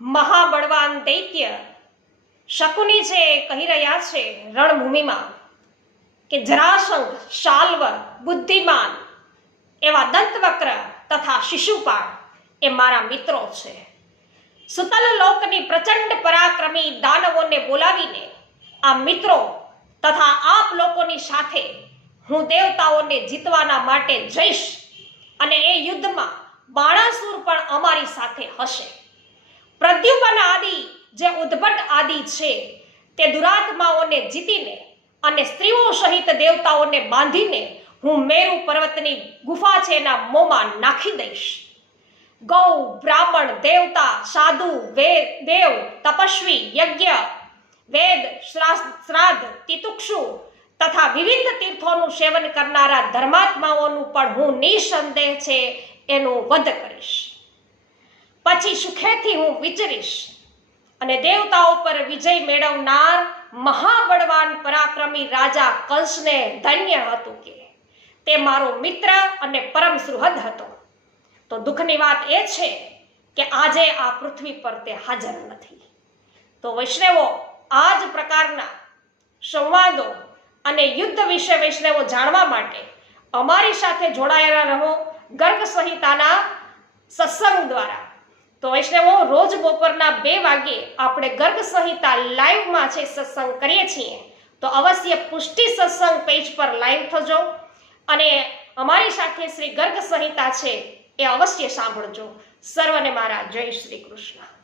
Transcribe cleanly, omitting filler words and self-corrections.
મહાબળવાન દૈત્ય શકુની જે કહી રહ્યા છે રણભૂમિમાં કે જરાસંઘ, શાલ્વ, બુદ્ધિમાન એવા દંતવક્ર તથા શિશુપાળ એ મારા મિત્રો છે. સુતલ લોકની પ્રચંડ પરાક્રમી દાનવોને બોલાવીને આ મિત્રો તથા આપ લોકોની સાથે હું દેવતાઓને જીતવાના માટે જઈશ અને એ યુદ્ધમાં બાણાસુર પણ અમારી સાથે હશે. પ્રદ્યુમન આદિ જે ઉદ્ભટ આદિ છે તે દુરાત્માઓને જીતીને અને સ્ત્રીઓ સહિત દેવતાઓને બાંધીને હું મેરુ પર્વતની ગુફા છે એના મોંમાં નાખી દઈશ. ગૌ, બ્રાહ્મણ, દેવતા, સાધુ, દેવ, તપસ્વી, યજ્ઞ, વેદ, શ્રાદ્ધ, તિતુક્ષુ તથા વિવિધ તીર્થોનું સેવન કરનારા ધર્માત્માઓનું પણ હું નિસંદેહ છે એનું વધ કરીશ. પછી સુખેથી હું વિચરીશ અને દેવતાઓ પર વિજય મેળવનાર મહાબળવાન પરાક્રમી રાજા કંસને ધન્ય હતું કે તે મારો મિત્ર અને પરમ સુહૃદ હતો. તો દુઃખની વાત એ છે કે આજે આ પૃથ્વી પર તે હાજર નથી. તો વૈષ્ણવો આ જ પ્રકારના સંવાદો અને યુદ્ધ વિશે વૈષ્ણવો જાણવા માટે અમારી સાથે જોડાયેલા રહો ગર્ગ સંહિતાના સત્સંગ દ્વારા. તો વૈષ્ણવો રોજ બપોરના 2 વાગ્યે આપણે ગર્ગ સંહિતા લાઈવમાં છે સત્સંગ કરીએ છીએ. તો અવશ્ય પુષ્ટિ સત્સંગ પેજ પર લાઈવ થજો અને અમારી સાથે શ્રી ગર્ગ સંહિતા છે એ અવશ્ય સાંભળજો. સર્વને મારા જય શ્રી કૃષ્ણ.